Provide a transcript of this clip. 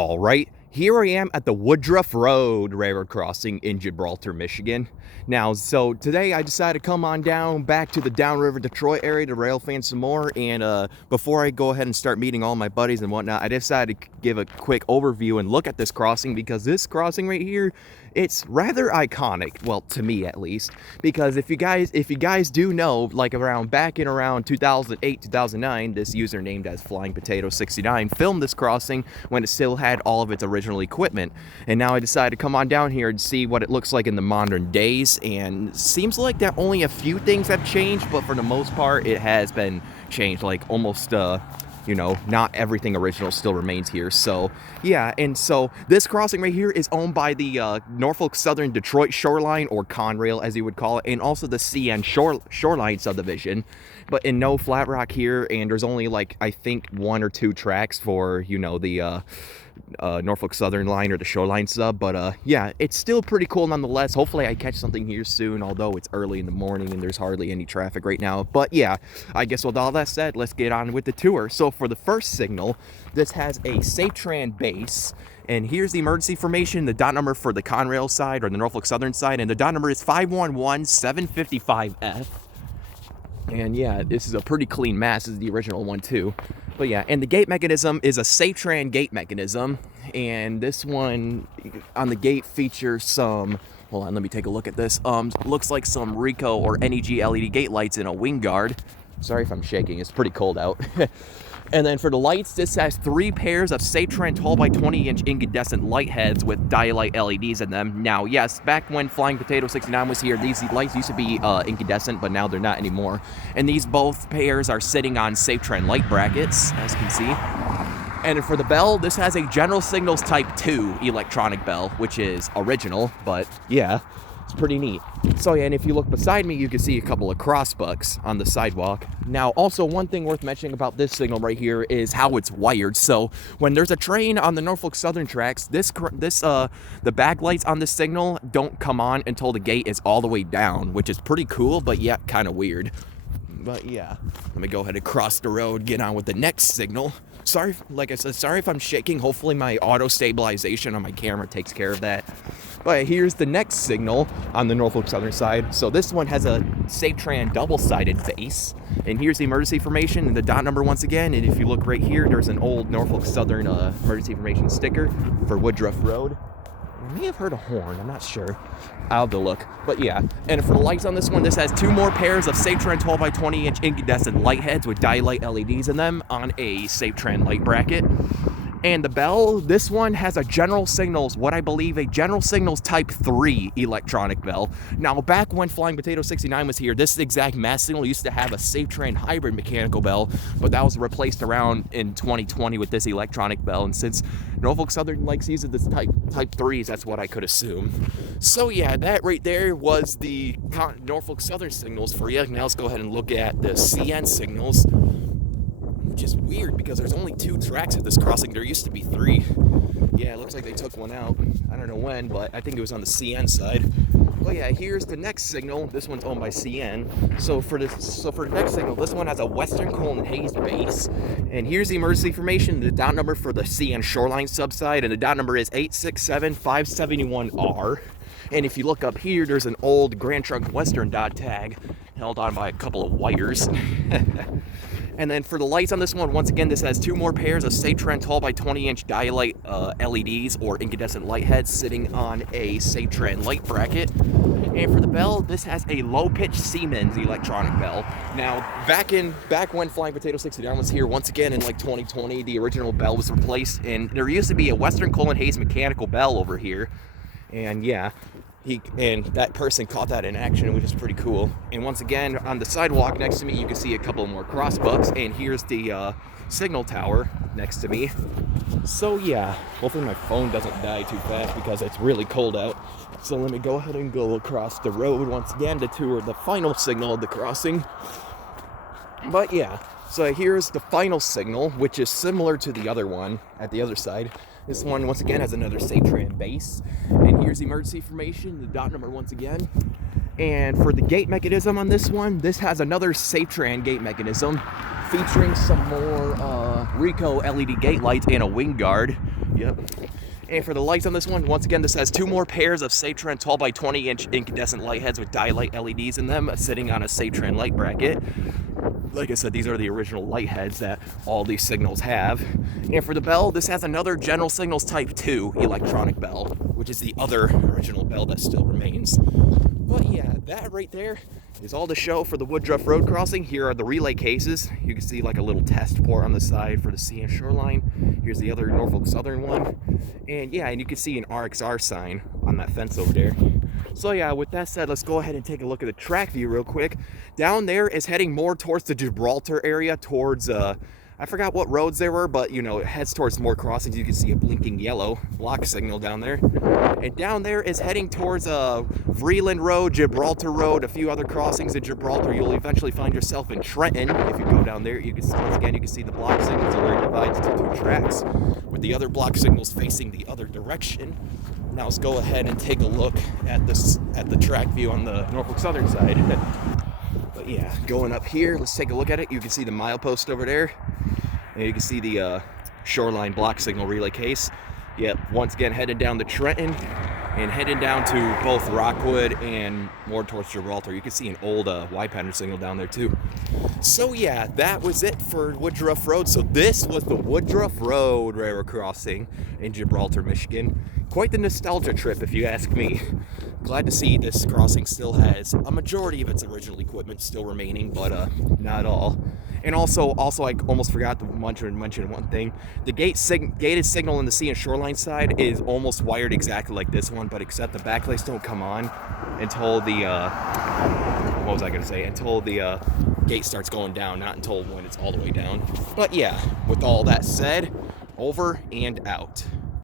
All right, here I am at the Woodruff Road railroad crossing in Gibraltar, Michigan. Now, so today I decided to come on down back to the Downriver, Detroit area to rail fan some more. And before I go ahead and start meeting all my buddies and whatnot, I decided to give a quick overview and look at this crossing because this crossing right here, it's rather iconic. Well, to me at least, because if you guys do know, like back in around 2008, 2009, this user named as Flying Potato 69 filmed this crossing when it still had all of its original equipment. And now I decided to come on down here and see what it looks like in the modern days. And seems like that only a few things have changed, but for the most part, it has been changed. Like almost, not everything original still remains here. So yeah, and so this crossing right here is owned by the Norfolk Southern Detroit Shoreline, or Conrail as you would call it, and also the CN Shoreline subdivision. But in no flat rock here, and there's only like I think 1 or 2 tracks for the Norfolk Southern line or the Shoreline sub. But yeah, it's still pretty cool nonetheless. Hopefully I catch something here soon, although it's early in the morning and there's hardly any traffic right now. But yeah, I guess with all that said, let's get on with the tour. So for the first signal, this has a Safetran base. And here's the emergency formation, the dot number for the Conrail side or the Norfolk Southern side, and the dot number is 511755F. And yeah, this is a pretty clean mass. This is the original one too. But yeah, and the gate mechanism is a Safetran gate mechanism. And this one on the gate features some, hold on, let me take a look at this. Looks like some Ricoh or NEG LED gate lights in a wing guard. Sorry if I'm shaking, it's pretty cold out. And then for the lights, this has 3 pairs of Safetran 12x20-inch incandescent light heads with dialight LEDs in them. Now, yes, back when Flying Potato 69 was here, these lights used to be incandescent, but now they're not anymore. And these both pairs are sitting on Safetran light brackets, as you can see. And for the bell, this has a General Signals Type 2 electronic bell, which is original, but yeah, it's pretty neat. So yeah, and if you look beside me, you can see a couple of crossbucks on the sidewalk. Now, also one thing worth mentioning about this signal right here is how it's wired. So when there's a train on the Norfolk Southern tracks, the back lights on this signal don't come on until the gate is all the way down, which is pretty cool, but yeah, kind of weird. But yeah, let me go ahead and cross the road, get on with the next signal. Sorry, like I said, sorry if I'm shaking. Hopefully my auto stabilization on my camera takes care of that. But here's the next signal on the Norfolk Southern side. So this one has a Safetran double-sided base. And here's the emergency formation and the dot number once again. And if you look right here, there's an old Norfolk Southern emergency formation sticker for Woodruff Road. I may have heard a horn, I'm not sure. I'll have to look. But yeah, and for the lights on this one, this has 2 more pairs of Safetran 12x20-inch incandescent light heads with dialight LEDs in them on a Safetran light bracket. And the bell, this one has a General Signals, what I believe a General Signals Type 3 electronic bell. Now, back when Flying Potato 69 was here, this exact mass signal used to have a Safetran hybrid mechanical bell, but that was replaced around in 2020 with this electronic bell. And since Norfolk Southern likes using this type 3s, that's what I could assume. So yeah, that right there was the Norfolk Southern signals for you. Now let's go ahead and look at the CN signals. Which is weird because there's only 2 tracks at this crossing. There used to be 3. Yeah, it looks like they took one out. I don't know when, but I think it was on the CN side. Well, yeah, here's the next signal. This one's owned by CN. So for the next signal, this one has a Western Colon Hayes base. And here's the emergency formation, the dot number for the CN Shoreline subside, and the dot number is 867571R. And if you look up here, there's an old Grand Trunk Western dot tag held on by a couple of wires. And then for the lights on this one, once again, this has 2 more pairs of Safetran 12x20-inch dialight LEDs or incandescent light heads sitting on a Safetran light bracket. And for the bell, this has a low-pitch Siemens electronic bell. Now, back when Flying Potato 69 was here, once again in like 2020, the original bell was replaced, and there used to be a Western Colon Hayes mechanical bell over here. And yeah, and that person caught that in action, which is pretty cool. And once again, on the sidewalk next to me, you can see a couple more crossbucks. And here's the signal tower next to me. So yeah, hopefully my phone doesn't die too fast because it's really cold out. So let me go ahead and go across the road once again to tour the final signal of the crossing. But yeah, so here's the final signal, which is similar to the other one at the other side. This one, once again, has another Safetran base. And here's the emergency formation, the dot number once again. And for the gate mechanism on this one, this has another Safetran gate mechanism featuring some more Rico LED gate lights and a wing guard. Yep. And for the lights on this one, once again, this has 2 more pairs of Satran 12x20-inch incandescent light heads with dye-light LEDs in them, sitting on a Satran light bracket. Like I said, these are the original light heads that all these signals have. And for the bell, this has another General Signals Type 2 electronic bell, which is the other original bell that still remains. But yeah, that right there is all the show for the Woodruff Road crossing. Here are the relay cases. You can see like a little test port on the side for the sea and shoreline. Here's the other Norfolk Southern one. And yeah, and you can see an RXR sign on that fence over there. So yeah, with that said, let's go ahead and take a look at the track view real quick. Down there is heading more towards the Gibraltar area, towards I forgot what roads there were, but you know, it heads towards more crossings. You can see a blinking yellow block signal down there. And down there is heading towards Vreeland Road, Gibraltar Road, a few other crossings in Gibraltar. You'll eventually find yourself in Trenton. If you go down there, you can once again, you can see the block signals where it divides into 2 tracks, with the other block signals facing the other direction. Now let's go ahead and take a look at the track view on the Norfolk Southern side. But yeah, going up here, let's take a look at it. You can see the milepost over there. And you can see the shoreline block signal relay case. Yep, once again headed down to Trenton and heading down to both Rockwood and more towards Gibraltar. You can see an old Y pattern signal down there too. So yeah, that was it for Woodruff Road. So this was the Woodruff Road railroad crossing in Gibraltar, Michigan. Quite the nostalgia trip, if you ask me. Glad to see this crossing still has a majority of its original equipment still remaining, but not all. And also I almost forgot to mention one thing. The gated signal on the sea and shoreline side is almost wired exactly like this one, but except the backlights don't come on until the until the gate starts going down, not until when it's all the way down. But yeah, with all that said, over and out.